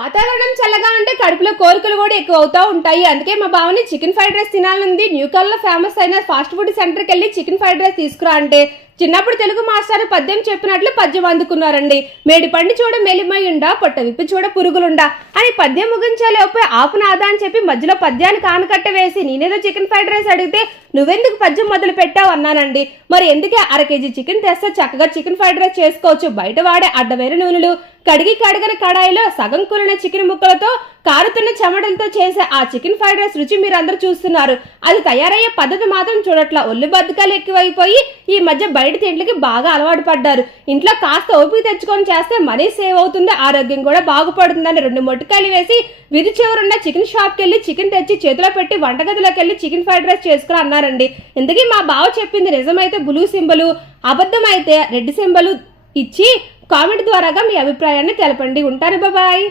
వాతావరణం చల్లగా ఉంటే కడుపులో కోరికలు కూడా ఎక్కువ అవుతా ఉంటాయి. అందుకే మా బావని చికెన్ ఫ్రైడ్ రైస్ తినాలనుంది. న్యూకాల్లో ఫేమస్ అయిన ఫాస్ట్ ఫుడ్ సెంటర్కి వెళ్ళి చికెన్ ఫ్రైడ్ రైస్ తీసుకురా అంటే చిన్నప్పుడు తెలుగు మాస్టర్ పద్యం చెప్పినట్లు పద్యం అందుకున్నారండి. మేడి పండి చూడ మెలిమయుండా, పొట్ట విప్పి చూడ పురుగులుండా అని పద్యం ముగించేలోపే ఆపునాదా అని చెప్పి మధ్యలో పద్యానికి ఆనకట్ట వేసి నేనేదో చికెన్ ఫ్రైడ్ రైస్ అడిగితే నువ్వెందుకు పద్యం మొదలు పెట్టావు అన్నానండి. మరి ఎందుకే 1/2 కేజీ చికెన్ తెస్తే చక్కగా చికెన్ ఫ్రైడ్ రైస్ చేసుకోవచ్చు. బయట వాడే అడ్డమైన నూనెలు, కడిగిన కడాయిలో సగం కూలిన చికెన్ ముక్కలతో కారుతున్న చెమటలతో చేసే ఆ చికెన్ ఫ్రైడ్ రైస్ రుచి మీరందరూ చూస్తున్నారు. అది తయారయ్యే పద్ధతి మాత్రం చూడట్లా. ఒళ్ళు బద్దకాలు ఎక్కువైపోయి ఈ మధ్య బయట తిండ్లకి బాగా అలవాటు పడ్డారు. ఇంట్లో కాస్త ఓపిక తెచ్చుకొని చేస్తే మనీ సేవ్ అవుతుంది, ఆరోగ్యం కూడా బాగుపడుతుందని 2 మొట్టికాయలు వేసి విధి చివరున్న చికెన్ షాప్కి వెళ్ళి చికెన్ తెచ్చి చేతిలో పెట్టి వంటగదిలోకి వెళ్ళి చికెన్ ఫ్రైడ్ రైస్ చేసుకుని అన్నారండి. ఇంతకీ మా బావ చెప్పింది నిజమైతే బ్లూ సింబలు, అబద్ధమైతే రెడ్ సింబలు ఇచ్చి కామెంట్ ద్వారాగా మీ అభిప్రాయాన్ని తెలపండి. ఉంటారు, బాయ్.